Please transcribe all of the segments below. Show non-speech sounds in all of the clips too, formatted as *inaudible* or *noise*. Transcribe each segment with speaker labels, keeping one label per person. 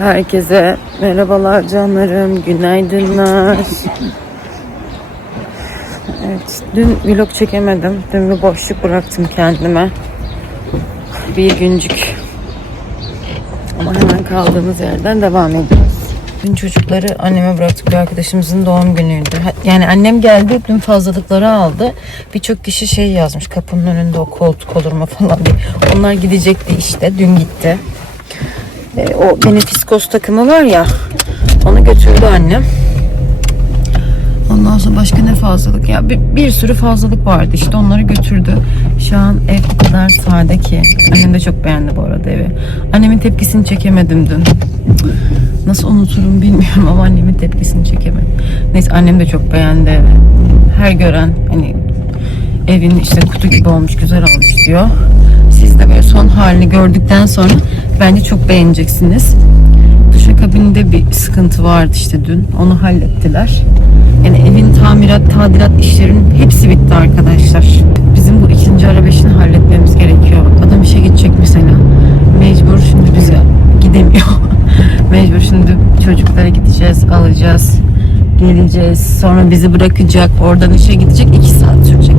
Speaker 1: Herkese merhabalar canlarım, günaydınlar. Evet, dün vlog çekemedim. Dün bir boşluk bıraktım kendime. Bir güncük. Ama hemen kaldığımız yerden devam ediyoruz. Dün çocukları anneme bıraktık bir arkadaşımızın doğum günüydü. Yani annem geldi dün fazlalıkları aldı. Birçok kişi şey yazmış kapının önünde o koltuk olur mu falan diye. Onlar gidecekti işte dün gitti. E, o benefiskos takımı var ya onu götürdü annem. Ondan sonra başka ne fazlalık ya bir, bir sürü fazlalık vardı işte onları götürdü. Şu an ev o kadar sade ki. Annem de çok beğendi bu arada evi. Annemin tepkisini çekemedim dün. Nasıl unuturum bilmiyorum ama annemin tepkisini çekemedim. Neyse annem de çok beğendi. Her gören hani evin işte kutu gibi olmuş güzel olmuş diyor. Siz de böyle son halini gördükten sonra bence çok beğeneceksiniz. Duşakabinde bir sıkıntı vardı işte dün. Onu hallettiler. Yani evin tamirat, tadilat işlerinin hepsi bitti arkadaşlar. Bizim bu ikinci arabeşini halletmemiz gerekiyor. Adam işe gidecek mesela. Mecbur şimdi bize gidemiyor. *laughs* Mecbur şimdi çocuklara gideceğiz, alacağız, geleceğiz. Sonra bizi bırakacak, oradan işe gidecek. iki saat sürecek.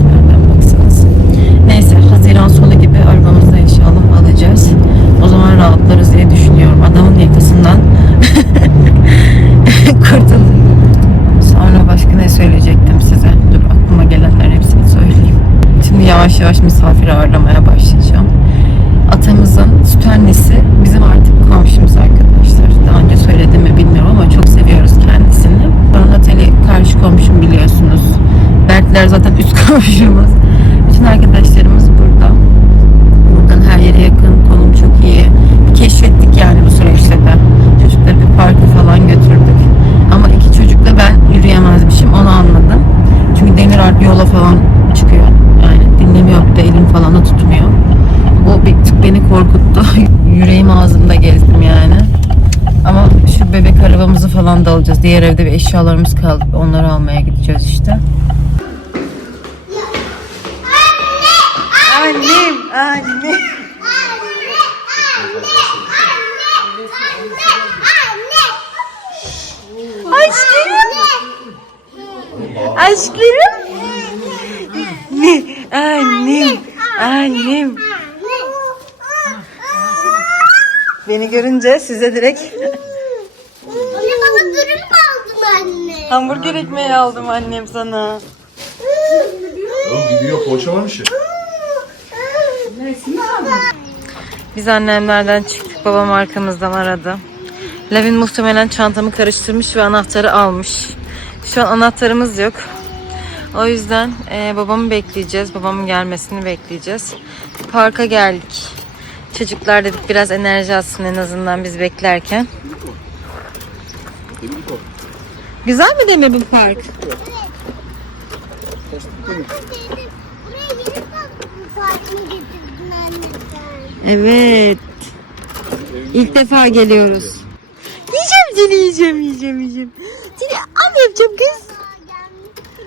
Speaker 1: Neyse Haziran sonu gibi arabamızda inşallah alacağız. O zaman rahatlarız diye düşünüyorum. Adamın yakasından kurtulduk. Sonra başka ne söyleyecektim size? Dur aklıma gelenler hepsini söyleyeyim. Şimdi yavaş yavaş misafir ağırlamaya başlayacağım. Atamızın süt annesi bizim artık komşumuz arkadaşlar. Daha önce söyledim mi bilmiyorum ama çok seviyoruz kendisini. Sonra Natali karşı komşum biliyorsunuz. Berkler zaten üst komşumuz. Bütün arkadaşlarımız burada. Buradan her yere yakın, konum çok iyi. Bir keşfettik yani bu süreçte de. Çocukları bir parka falan götürdük. Ama iki çocukla ben yürüyemezmişim onu anladım. Çünkü demir harp yola falan çıkıyor. Yani dinlemiyor bir de elim falan da tutmuyor. O bir tık beni korkuttu. Yüreğim ağzımda gezdim yani. Ama şu bebek arabamızı falan da alacağız. Diğer evde bir eşyalarımız kaldı. Onları almaya gideceğiz işte. Annem, annem. Aşkım. Aşkım. Ne? Annem. Annem. Beni görünce size direkt
Speaker 2: Anne bana dürüm mü aldın anne?
Speaker 1: hamburger ekmeği aldım annem sana.
Speaker 3: Oğlum gidiyor poğaça varmış ya.
Speaker 1: Biz annemlerden çıktık. Babam arkamızdan aradı. Levin muhtemelen çantamı karıştırmış ve anahtarı almış. Şu an anahtarımız yok. O yüzden e, babamı bekleyeceğiz. Babamın gelmesini bekleyeceğiz. Parka geldik. Çocuklar dedik biraz enerji alsın en azından biz beklerken. Güzel mi Demir bu park?
Speaker 2: Buraya yeni tatlı parkını getirdin anne.
Speaker 1: Evet. İlk defa geliyoruz. Yiyeceğim seni yiyeceğim yiyeceğim yiyeceğim. Seni am yapacağım kız.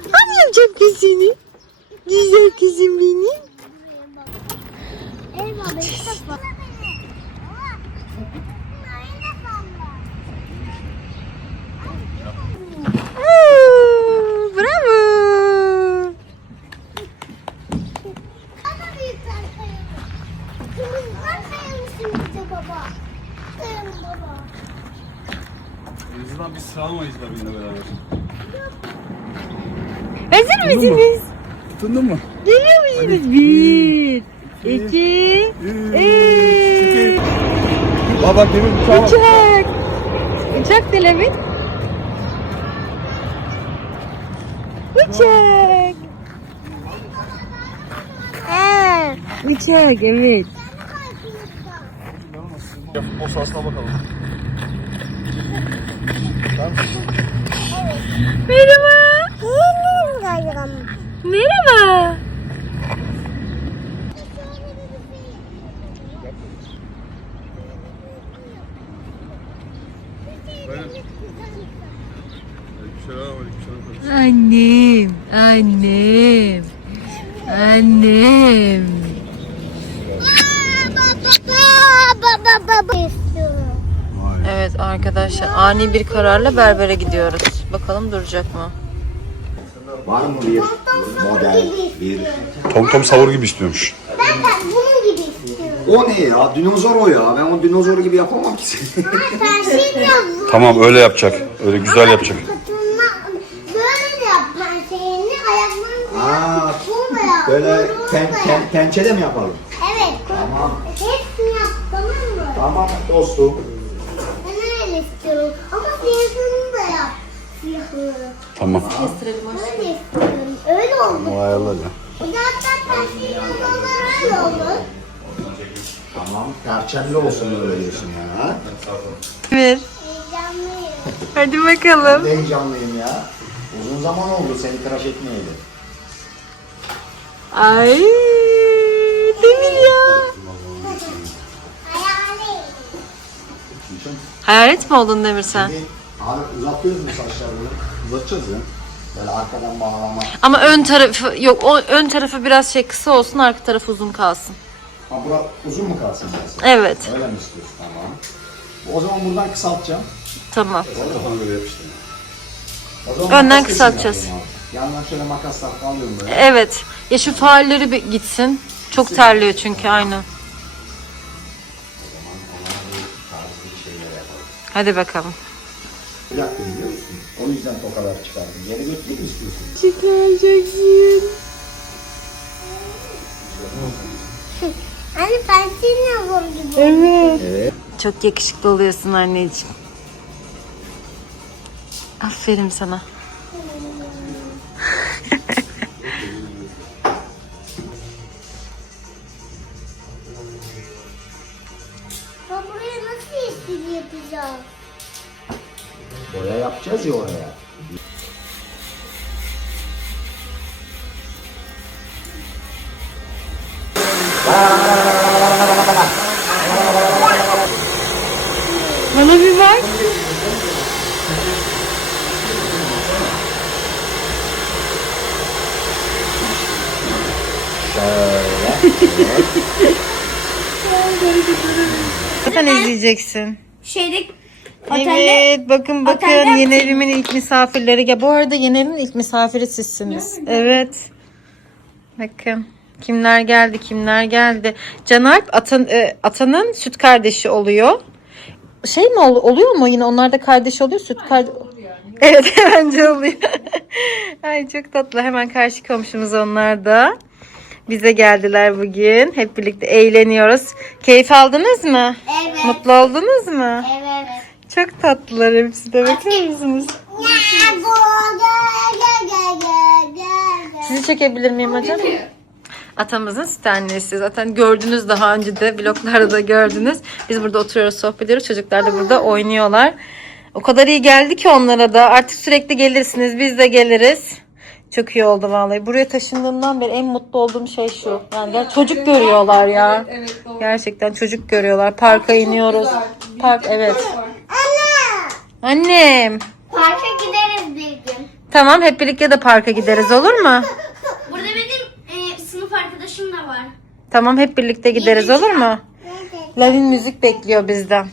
Speaker 1: Am yapacağım kız seni. Güzel kızım benim.
Speaker 2: Eyvallah ilk defa.
Speaker 1: Oo, Bravo.
Speaker 2: Bana büyükler sayalım. Kırmızılar sayalım bize baba. Sayalım baba.
Speaker 3: En azından biz sığamayız da bizle beraber.
Speaker 1: Hazır mısınız?
Speaker 3: Tutundun mu?
Speaker 1: Geliyor musunuz? Bir, iki, üç.
Speaker 3: Bak bak demin uçağa bak.
Speaker 1: Uçak. Uçak Delemin. Uçak. Aa, uçak evet.
Speaker 3: Futbol sahasına bakalım.
Speaker 1: Merhaba.
Speaker 2: Galiba.
Speaker 1: Merhaba. Annem, annem, annem.
Speaker 2: Baba baba baba baba.
Speaker 1: Evet Arkadaşlar ani bir kararla berbere gidiyoruz. Bakalım duracak mı?
Speaker 4: Var mı bir model, bir...
Speaker 3: Tom Tom savur gibi istiyormuş.
Speaker 2: Ben de bunun gibi istiyorum.
Speaker 4: O ne ya? Dinozor o ya. Ben o dinozor gibi yapamam ki seni.
Speaker 2: Tersi yazdım.
Speaker 3: Tamam öyle yapacak. Öyle güzel yapacak.
Speaker 2: Katılma, böyle de yapma şeyini ayaklarını
Speaker 4: Aa,
Speaker 2: Bunu da yap.
Speaker 4: böyle
Speaker 2: bunu
Speaker 4: pen,
Speaker 2: da
Speaker 4: pen,
Speaker 2: yap.
Speaker 4: pençe de mi yapalım?
Speaker 2: Evet.
Speaker 4: Tamam.
Speaker 2: Hepsini yap tamam mı?
Speaker 4: Tamam dostum.
Speaker 2: Ben öyle istiyorum. Ama siyahını da yap. Siyahını.
Speaker 3: Tamam.
Speaker 2: Öyle istiyorum. Öyle oldu.
Speaker 3: O ayarlar ya.
Speaker 2: Bir yazanlar öyle olur.
Speaker 4: Tamam. Perçemli olsun öyle diyorsun ya.
Speaker 1: Bir.
Speaker 2: Heyecanlıyım.
Speaker 1: Hadi bakalım.
Speaker 4: Ben de heyecanlıyım ya. Uzun zaman oldu seni tıraş etmeyeli.
Speaker 1: Ay Demir ya. Hayalet mi oldun Demir sen?
Speaker 4: Şimdi abi uzatıyoruz mu saçlarını? Uzatacağız ya. Böyle arkadan bağlama.
Speaker 1: Ama ön tarafı yok o ön tarafı biraz şey kısa olsun arka tarafı uzun kalsın.
Speaker 4: Ha bura uzun mu kalsın dersin?
Speaker 1: Evet
Speaker 4: Öyle mi istiyorsun? Tamam. O zaman buradan kısaltacağım.
Speaker 1: tamam.
Speaker 3: Tamam böyle yapıştır.
Speaker 4: O zaman
Speaker 1: Önden
Speaker 4: makas
Speaker 1: kısaltacağız.
Speaker 4: abi. Yandan şöyle makasla alıyorum böyle.
Speaker 1: Evet ya şu faalleri bir gitsin. Çok terliyor çünkü aynen. Hadi bakalım.
Speaker 4: Bir dakika biliyor musun? O yüzden tokalar çıkardım. Geri götüreyim mi istiyorsun?
Speaker 1: Çıkaracaksın.
Speaker 2: Hani pensil yazım gibi.
Speaker 1: Evet.
Speaker 4: Evet.
Speaker 1: Çok yakışıklı oluyorsun anneciğim. Aferin sana.
Speaker 4: Boya yapacağız ya oraya.
Speaker 1: Bana bir *laughs* bak. Sen izleyeceksin.
Speaker 2: Şeyde
Speaker 1: Evet bakın bakın
Speaker 2: otelde
Speaker 1: yeni evimin ilk misafirleri. Ya bu arada yeni evimin ilk misafiri sizsiniz. Evet. Bakın kimler geldi kimler geldi. Canalp Atan, e, Atan'ın süt kardeşi oluyor. Şey mi ol- oluyor mu yine onlar da kardeş oluyor süt kardeş. Evet *laughs* bence oluyor. Ay çok tatlı hemen karşı komşumuz onlar da. Bize geldiler bugün. Hep birlikte eğleniyoruz. Keyif aldınız mı?
Speaker 2: Evet.
Speaker 1: Mutlu oldunuz mu?
Speaker 2: Evet.
Speaker 1: Çok tatlılar hepsi de bakar mısınız?
Speaker 2: Ya.
Speaker 1: Sizi çekebilir miyim hocam? Atamızın süt annesi. Zaten gördünüz daha önce de vloglarda da gördünüz. Biz burada oturuyoruz sohbet ediyoruz. Çocuklar da burada oynuyorlar. O kadar iyi geldi ki onlara da. Artık sürekli gelirsiniz. Biz de geliriz. Çok iyi oldu vallahi. Buraya taşındığımdan beri en mutlu olduğum şey şu. Yani gel- çocuk görüyorlar ya. Gerçekten çocuk görüyorlar. Parka iniyoruz. Park evet.
Speaker 2: Anne.
Speaker 1: Annem.
Speaker 2: Parka gideriz bir gün.
Speaker 1: Tamam hep birlikte de parka gideriz olur mu? *laughs*
Speaker 2: Burada benim e, sınıf arkadaşım da var.
Speaker 1: Tamam hep birlikte gideriz olur mu? Lavin müzik bekliyor bizden.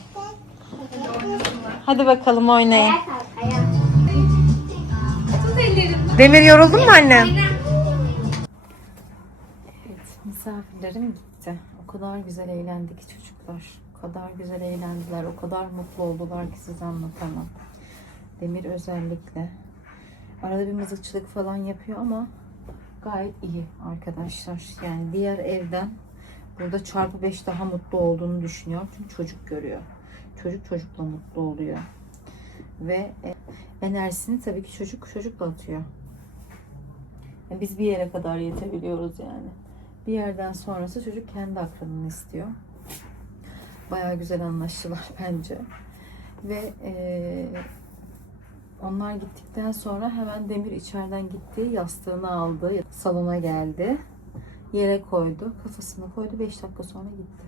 Speaker 1: Hadi bakalım oynayın.
Speaker 2: Ayağa kalk ayağa. Tut ellerini.
Speaker 1: Demir yoruldun mu annem? Evet misafirlerim gitti. O kadar güzel eğlendik çocuklar. O kadar güzel eğlendiler. O kadar mutlu oldular ki size anlatamam. Demir özellikle. Arada bir mızıkçılık falan yapıyor ama gayet iyi arkadaşlar. Yani diğer evden burada çarpı 5 daha mutlu olduğunu düşünüyorum. Çünkü çocuk görüyor. Çocuk çocukla mutlu oluyor. Ve e, enerjisini tabii ki çocuk çocukla atıyor. Yani biz bir yere kadar yetebiliyoruz yani. Bir yerden sonrası çocuk kendi akranını istiyor. Bayağı güzel anlaştılar *laughs* bence. Ve eee, onlar gittikten sonra hemen Demir içeriden gitti. Yastığını aldı. Salona geldi. Yere koydu. Kafasını koydu. 5 dakika sonra gitti.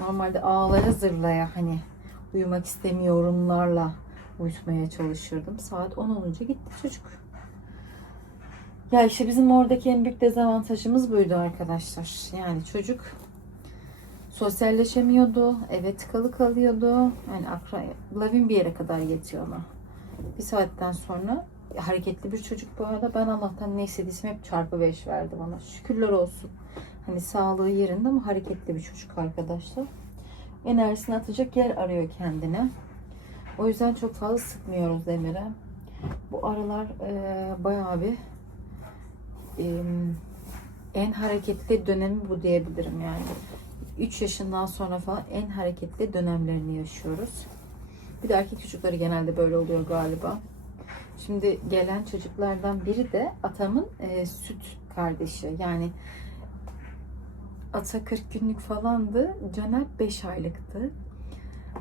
Speaker 1: Normalde ağlaya zırlaya hani uyumak istemiyorumlarla uyutmaya çalışırdım. Saat 10 olunca gitti çocuk. Ya işte bizim oradaki en büyük dezavantajımız buydu arkadaşlar. Yani çocuk Sosyalleşemiyordu, eve tıkalı kalıyordu. Yani akra, lavin bir yere kadar yetiyor ona. Bir saatten sonra hareketli bir çocuk bu arada. Ben Allah'tan ne istediysem hep çarpı 5 verdi bana. Şükürler olsun. Hani sağlığı yerinde ama hareketli bir çocuk arkadaşlar. Enerjisini atacak yer arıyor kendine. O yüzden çok fazla sıkmıyoruz Demir'e. Bu aralar e, bayağı bir e, en hareketli dönemi bu diyebilirim yani. 3 yaşından sonra falan en hareketli dönemlerini yaşıyoruz. Bir de erkek çocukları genelde böyle oluyor galiba. Şimdi gelen çocuklardan biri de atamın e, süt kardeşi. Yani ata 40 günlük falandı. Caner 5 aylıktı.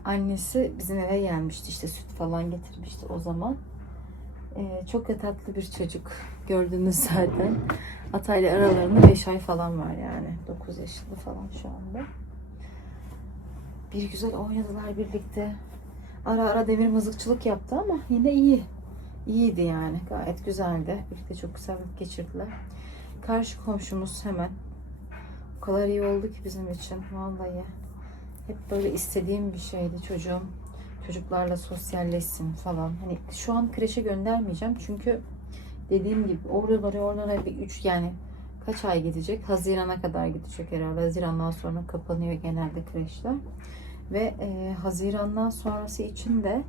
Speaker 1: Annesi bizim eve gelmişti işte süt falan getirmişti o zaman. E, çok da tatlı bir çocuk. Gördünüz zaten. Atayla aralarında 5 ay falan var yani. 9 yaşında falan şu anda. Bir güzel oynadılar birlikte. Ara ara demir mızıkçılık yaptı ama yine iyi. İyiydi yani. Gayet güzeldi. Birlikte çok güzel vakit geçirdiler. Karşı komşumuz hemen. O kadar iyi oldu ki bizim için. Vallahi. Hep böyle istediğim bir şeydi çocuğum. Çocuklarla sosyalleşsin falan. Hani şu an kreşe göndermeyeceğim. Çünkü dediğim gibi oradan oraya bir üç yani kaç ay gidecek? Haziran'a kadar gidecek herhalde. Haziran'dan sonra kapanıyor genelde kreşler. Ve e, Haziran'dan sonrası için de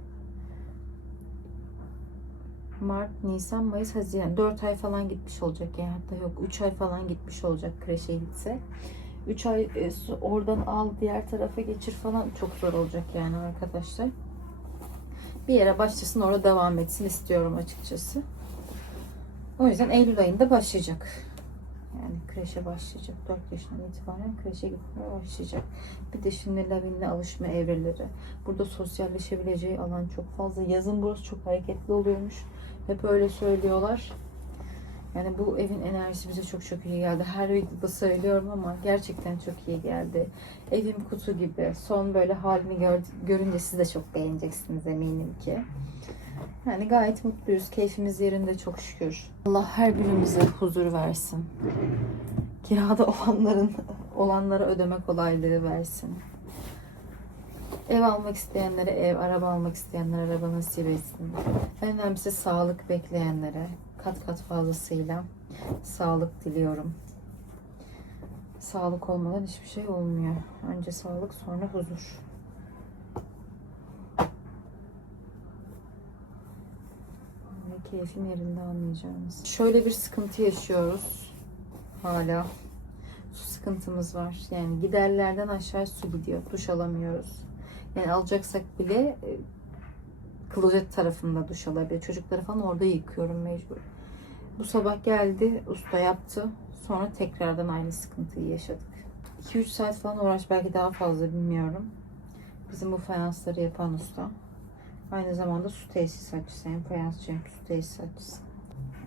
Speaker 1: Mart, Nisan, Mayıs, Haziran 4 ay falan gitmiş olacak yani hatta yok 3 ay falan gitmiş olacak kreşe gitse. 3 ay e, oradan al diğer tarafa geçir falan çok zor olacak yani arkadaşlar. Bir yere başlasın orada devam etsin istiyorum açıkçası. O yüzden Eylül ayında başlayacak. Yani kreşe başlayacak. 4 yaşından itibaren kreşe gitmeye başlayacak. Bir de şimdi Lavin'le alışma evreleri. Burada sosyalleşebileceği alan çok fazla. Yazın burası çok hareketli oluyormuş. Hep öyle söylüyorlar. Yani bu evin enerjisi bize çok çok iyi geldi. Her videoda söylüyorum ama gerçekten çok iyi geldi. Evim kutu gibi. Son böyle halini gör- görünce siz de çok beğeneceksiniz eminim ki. Yani gayet mutluyuz. Keyfimiz yerinde çok şükür. Allah her birimize huzur versin. Kirada *laughs* olanların olanlara ödeme kolaylığı versin. Ev almak isteyenlere ev, araba almak isteyenlere araba nasip etsin. En önemlisi sağlık bekleyenlere kat kat fazlasıyla sağlık diliyorum. Sağlık olmadan hiçbir şey olmuyor. Önce sağlık sonra huzur. Ve keyfim yerinde anlayacağınız. Şöyle bir sıkıntı yaşıyoruz. Hala. Su sıkıntımız var. Yani giderlerden aşağı su gidiyor. Duş alamıyoruz. Yani alacaksak bile e, klozet tarafında duş alabilir. Çocukları falan orada yıkıyorum mecbur. Bu sabah geldi, usta yaptı. Sonra tekrardan aynı sıkıntıyı yaşadık. 2-3 saat falan uğraş, belki daha fazla bilmiyorum. Bizim bu fayansları yapan usta. Aynı zamanda su tesisatçısı. Hem fayansçı hem su tesisatçısı.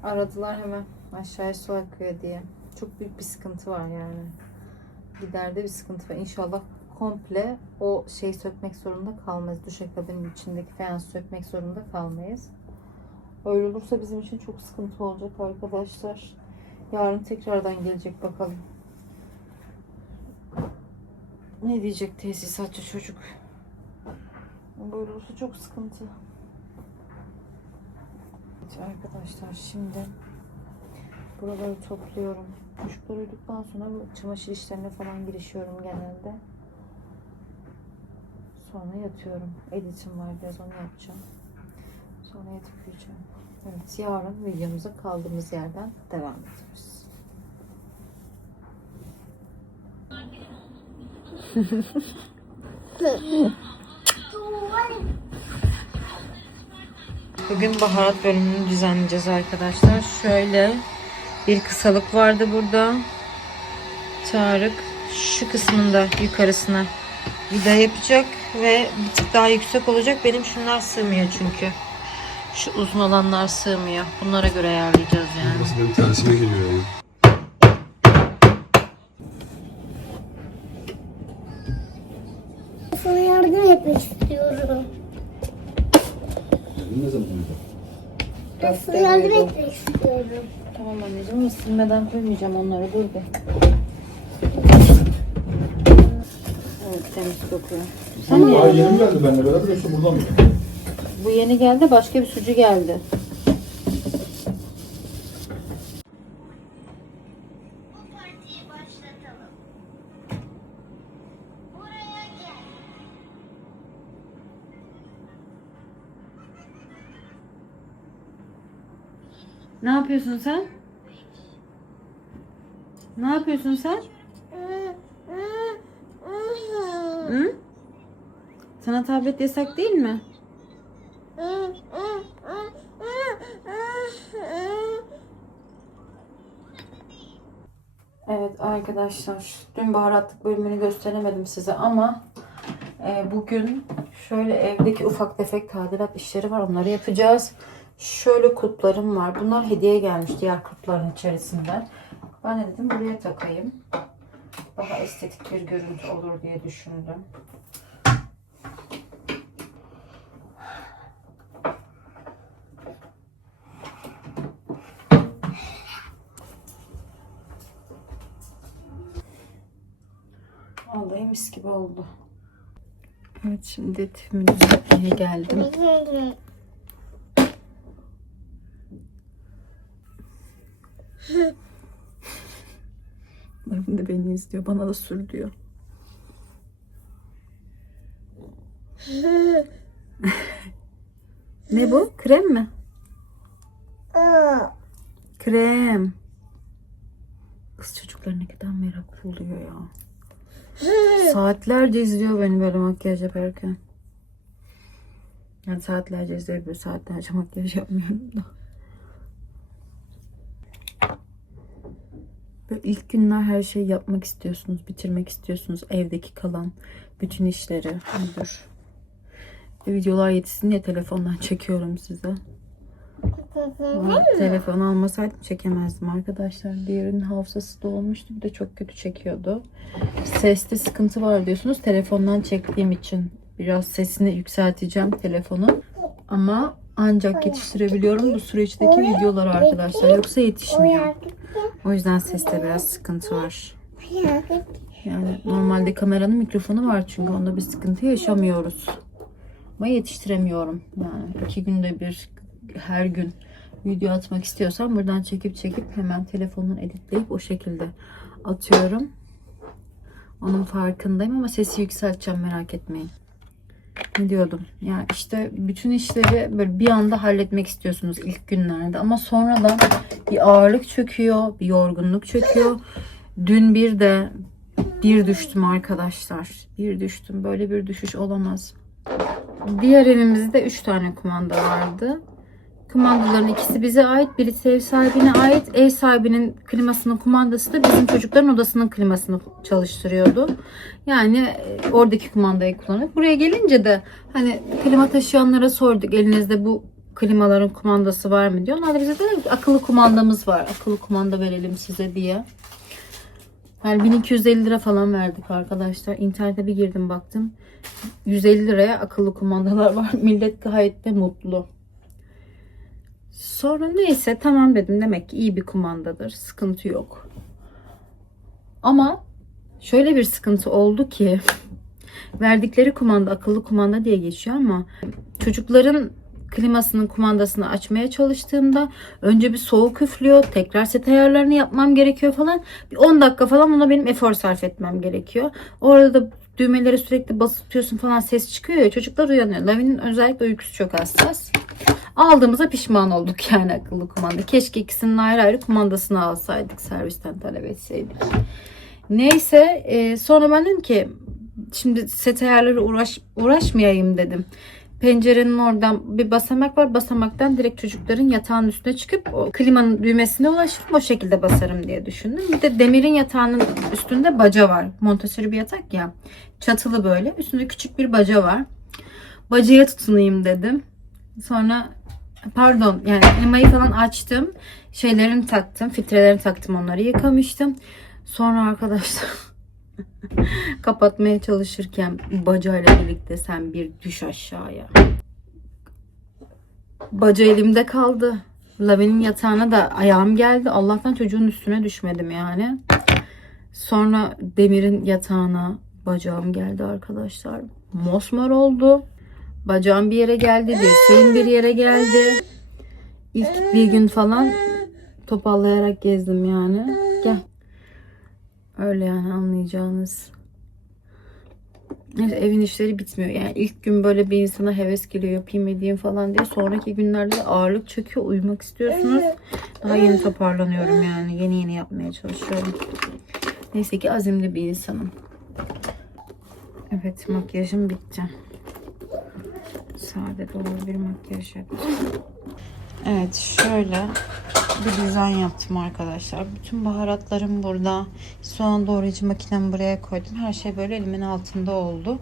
Speaker 1: Aradılar hemen aşağıya su akıyor diye. Çok büyük bir sıkıntı var yani. Giderde bir sıkıntı var. İnşallah komple o şeyi sökmek zorunda kalmayız. Duşakabinin içindeki fayans sökmek zorunda kalmayız. Öyle olursa bizim için çok sıkıntı olacak arkadaşlar. Yarın tekrardan gelecek bakalım. Ne diyecek tesisatçı çocuk? Böyle olursa çok sıkıntı. Evet arkadaşlar şimdi buraları topluyorum. Çocuklar uyuduktan sonra çamaşır işlerine falan girişiyorum genelde. Sonra yatıyorum. Editim var biraz onu yapacağım. Sonra yatıp uyuyacağım. Evet yarın videomuza kaldığımız yerden devam ediyoruz. Bugün baharat bölümünü düzenleyeceğiz arkadaşlar. Şöyle bir kısalık vardı burada. Tarık şu kısmında yukarısına vida yapacak ve bir tık daha yüksek olacak. Benim şunlar sığmıyor çünkü. Şu uzun olanlar sığmıyor. Bunlara göre ayarlayacağız yani.
Speaker 3: Burası benim tersime geliyor yani.
Speaker 2: Sana yardım etmek istiyorum.
Speaker 4: Ne zaman
Speaker 2: sana yardım etmek istiyorum.
Speaker 1: Tamam anneciğim ama silmeden koymayacağım onları dur bir. Evet temiz kokuyor. Sen mi
Speaker 5: yeni mi geldi benimle beraber yoksa buradan mı?
Speaker 1: Bu yeni geldi başka bir sucu geldi.
Speaker 2: Bu partiyi başlatalım. Buraya gel.
Speaker 1: Ne yapıyorsun sen? Ne yapıyorsun sen? Hı? Sana tablet yasak değil mi? Evet arkadaşlar dün baharatlık bölümünü gösteremedim size ama e, bugün şöyle evdeki ufak tefek tadilat işleri var onları yapacağız. Şöyle kutlarım var. Bunlar hediye gelmiş diğer kutların içerisinden. Ben de dedim buraya takayım. Daha estetik bir görüntü olur diye düşündüm. Mis gibi oldu. Evet şimdi tümünü geldim. *laughs* Lavin de beni izliyor. Bana da sür diyor. *laughs* ne bu? Krem mi? Krem. Kız çocuklar ne kadar meraklı oluyor ya. Saatlerce izliyor beni böyle makyaj yaparken. Yani saatlerce izliyor böyle saatlerce makyaj yapmıyorum da. Böyle ilk günler her şeyi yapmak istiyorsunuz, bitirmek istiyorsunuz. Evdeki kalan bütün işleri. Dur. Videolar yetişsin diye telefondan *laughs* çekiyorum size. Ama telefon almasaydım çekemezdim arkadaşlar. Diğerinin hafızası dolmuştu. Bir de çok kötü çekiyordu. Seste sıkıntı var diyorsunuz. Telefondan çektiğim için biraz sesini yükselteceğim telefonu. Ama ancak yetiştirebiliyorum bu süreçteki videolar arkadaşlar. Yoksa yetişmiyor. O yüzden seste biraz sıkıntı var. Yani normalde kameranın mikrofonu var çünkü onda bir sıkıntı yaşamıyoruz. Ama yetiştiremiyorum. Yani iki günde bir her gün video atmak istiyorsam buradan çekip çekip hemen telefondan editleyip o şekilde atıyorum. Onun farkındayım ama sesi yükselteceğim merak etmeyin. Ne diyordum? Yani işte bütün işleri böyle bir anda halletmek istiyorsunuz ilk günlerde ama sonradan bir ağırlık çöküyor, bir yorgunluk çöküyor. Dün bir de bir düştüm arkadaşlar. Bir düştüm. Böyle bir düşüş olamaz. Diğer evimizde 3 tane kumanda vardı. Kumandaların ikisi bize ait. Birisi ev sahibine ait. Ev sahibinin klimasının kumandası da bizim çocukların odasının klimasını çalıştırıyordu. Yani e, oradaki kumandayı kullanıp buraya gelince de hani klima taşıyanlara sorduk. Elinizde bu klimaların kumandası var mı diyor. Onlar da bize ki akıllı kumandamız var. Akıllı kumanda verelim size diye. Yani 1250 lira falan verdik arkadaşlar. İnternete bir girdim baktım. 150 liraya akıllı kumandalar var. *laughs* Millet gayet de mutlu. Sonra neyse tamam dedim. Demek ki iyi bir kumandadır. Sıkıntı yok. Ama şöyle bir sıkıntı oldu ki *laughs* verdikleri kumanda akıllı kumanda diye geçiyor ama çocukların klimasının kumandasını açmaya çalıştığımda önce bir soğuk üflüyor. Tekrar set ayarlarını yapmam gerekiyor falan. Bir 10 dakika falan ona benim efor sarf etmem gerekiyor. Orada da düğmeleri sürekli basıp tutuyorsun falan ses çıkıyor ya çocuklar uyanıyor. Lavin'in özellikle uykusu çok hassas. Aldığımıza pişman olduk *laughs* yani akıllı kumanda. Keşke ikisinin ayrı ayrı kumandasını alsaydık servisten talep etseydik. Neyse e, sonra ben dedim ki şimdi set ayarları uğraş, uğraşmayayım dedim. Pencerenin oradan bir basamak var. Basamaktan direkt çocukların yatağının üstüne çıkıp o klimanın düğmesine ulaşıp o şekilde basarım diye düşündüm. Bir de demirin yatağının üstünde baca var. Montessori bir yatak ya. Çatılı böyle. Üstünde küçük bir baca var. Bacaya tutunayım dedim. Sonra pardon yani klimayı falan açtım. Şeylerini taktım. Filtrelerini taktım onları yıkamıştım. Sonra arkadaşlar *laughs* kapatmaya çalışırken bacayla birlikte sen bir düş aşağıya. Baca elimde kaldı. Lavenin yatağına da ayağım geldi. Allah'tan çocuğun üstüne düşmedim yani. Sonra Demir'in yatağına, Bacağım geldi arkadaşlar. Mosmor oldu. Bacağım bir yere geldi. Dirseğim bir yere geldi. İlk bir gün falan topallayarak gezdim yani. Gel. Öyle yani anlayacağınız. Neyse, evin işleri bitmiyor. Yani ilk gün böyle bir insana heves geliyor yapayım edeyim falan diye. Sonraki günlerde de ağırlık çöküyor. Uyumak istiyorsunuz. Daha yeni toparlanıyorum yani. Yeni yeni yapmaya çalışıyorum. Neyse ki azimli bir insanım. Evet makyajım bitti. Sade dolu bir makyaj yaptım. Evet şöyle bir dizayn yaptım arkadaşlar. Bütün baharatlarım burada. Soğan doğrayıcı makinemi buraya koydum. Her şey böyle elimin altında oldu.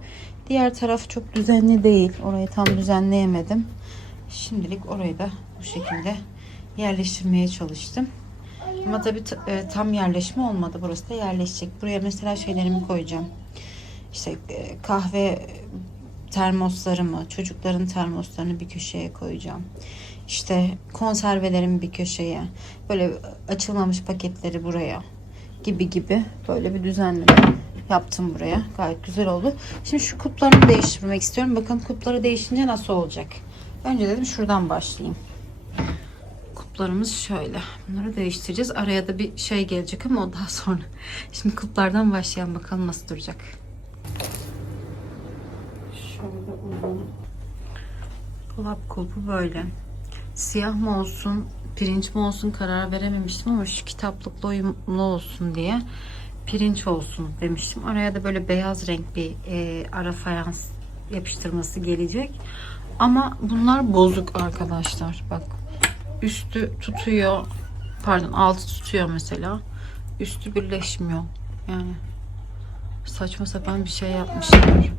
Speaker 1: Diğer taraf çok düzenli değil. Orayı tam düzenleyemedim. Şimdilik orayı da bu şekilde yerleştirmeye çalıştım. Ama tabii t- e, tam yerleşme olmadı. Burası da yerleşecek. Buraya mesela şeylerimi koyacağım. İşte e, kahve termoslarımı, çocukların termoslarını bir köşeye koyacağım. İşte konservelerimi bir köşeye, böyle açılmamış paketleri buraya gibi gibi böyle bir düzenleme yaptım buraya. Gayet güzel oldu. Şimdi şu kuplarımı değiştirmek istiyorum. Bakın kupları değişince nasıl olacak? Önce dedim şuradan başlayayım. Kuplarımız şöyle. Bunları değiştireceğiz. Araya da bir şey gelecek ama o daha sonra. Şimdi kuplardan başlayalım bakalım nasıl duracak. Şöyle uzun. Dolap kulpu böyle. Siyah mı olsun, pirinç mi olsun karar verememiştim ama şu kitaplıkla uyumlu olsun diye pirinç olsun demiştim. Araya da böyle beyaz renk bir e, ara fayans yapıştırması gelecek. Ama bunlar bozuk arkadaşlar. Bak üstü tutuyor. Pardon altı tutuyor mesela. Üstü birleşmiyor. Yani saçma sapan bir şey yapmışlar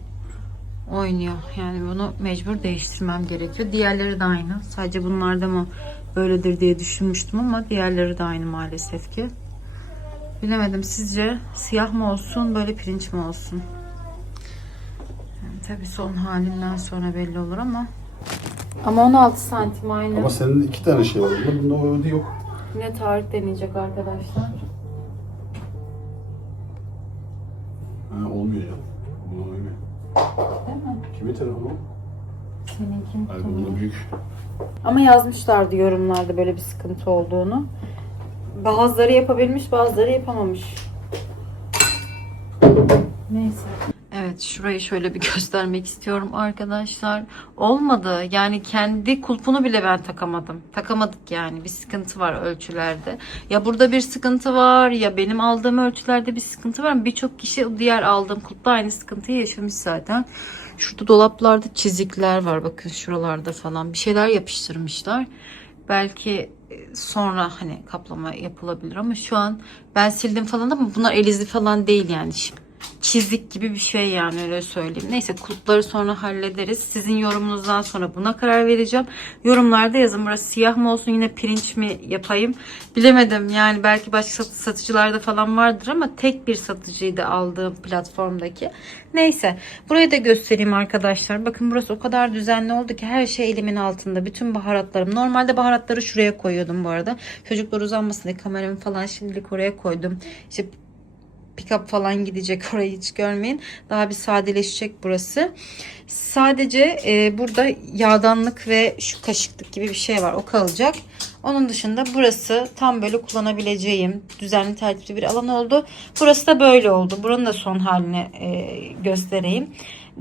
Speaker 1: oynuyor. Yani bunu mecbur değiştirmem gerekiyor. Diğerleri de aynı. Sadece bunlarda mı böyledir diye düşünmüştüm ama diğerleri de aynı maalesef ki. Bilemedim. Sizce siyah mı olsun, böyle pirinç mi olsun? Yani tabii son halinden sonra belli olur ama. Ama 16 santim aynı.
Speaker 5: Ama senin iki tane şey var bunda. O öyle yok.
Speaker 1: Yine tarih deneyecek arkadaşlar.
Speaker 5: Ha, olmuyor ya. Kimin telefonu?
Speaker 1: Seninki
Speaker 5: Hayır bunda büyük.
Speaker 1: Ama yazmışlardı yorumlarda böyle bir sıkıntı olduğunu. Bazıları yapabilmiş, bazıları yapamamış. Neyse. Evet, şurayı şöyle bir *laughs* göstermek istiyorum arkadaşlar. Olmadı. Yani kendi kulpunu bile ben takamadım. Takamadık yani. Bir sıkıntı var ölçülerde. Ya burada bir sıkıntı var ya benim aldığım ölçülerde bir sıkıntı var. Birçok kişi diğer aldığım kulpta aynı sıkıntıyı yaşamış zaten. Şurada dolaplarda çizikler var. Bakın şuralarda falan. Bir şeyler yapıştırmışlar. Belki e, sonra hani kaplama yapılabilir ama şu an ben sildim falan ama bunlar el izi falan değil yani. Çizik gibi bir şey yani öyle söyleyeyim. Neyse kulpları sonra hallederiz. Sizin yorumunuzdan sonra buna karar vereceğim. Yorumlarda yazın burası siyah mı olsun yine pirinç mi yapayım. Bilemedim yani belki başka sat- satıcılarda falan vardır ama tek bir satıcıydı aldığım platformdaki. Neyse burayı da göstereyim arkadaşlar. Bakın burası o kadar düzenli oldu ki her şey elimin altında. Bütün baharatlarım. Normalde baharatları şuraya koyuyordum bu arada. Çocuklar uzanmasın diye kameramı falan şimdilik oraya koydum. İşte pick-up falan gidecek *laughs* orayı hiç görmeyin. Daha bir sadeleşecek burası. Sadece e, burada yağdanlık ve şu kaşıklık gibi bir şey var. O kalacak. Onun dışında burası tam böyle kullanabileceğim düzenli tertipli bir alan oldu. Burası da böyle oldu. Buranın da son halini e, göstereyim.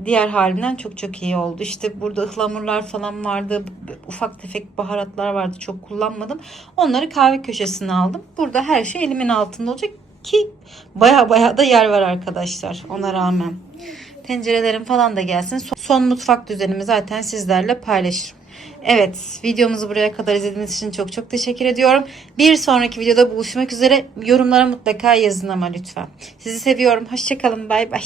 Speaker 1: Diğer halinden çok çok iyi oldu. İşte burada ıhlamurlar falan vardı. Ufak tefek baharatlar vardı. Çok kullanmadım. Onları kahve köşesine aldım. Burada her şey elimin altında olacak ki baya baya da yer var arkadaşlar ona rağmen. Tencerelerim falan da gelsin. Son, mutfak düzenimi zaten sizlerle paylaşırım. Evet videomuzu buraya kadar izlediğiniz için çok çok teşekkür ediyorum. Bir sonraki videoda buluşmak üzere. Yorumlara mutlaka yazın ama lütfen. Sizi seviyorum. Hoşçakalın. Bay bay.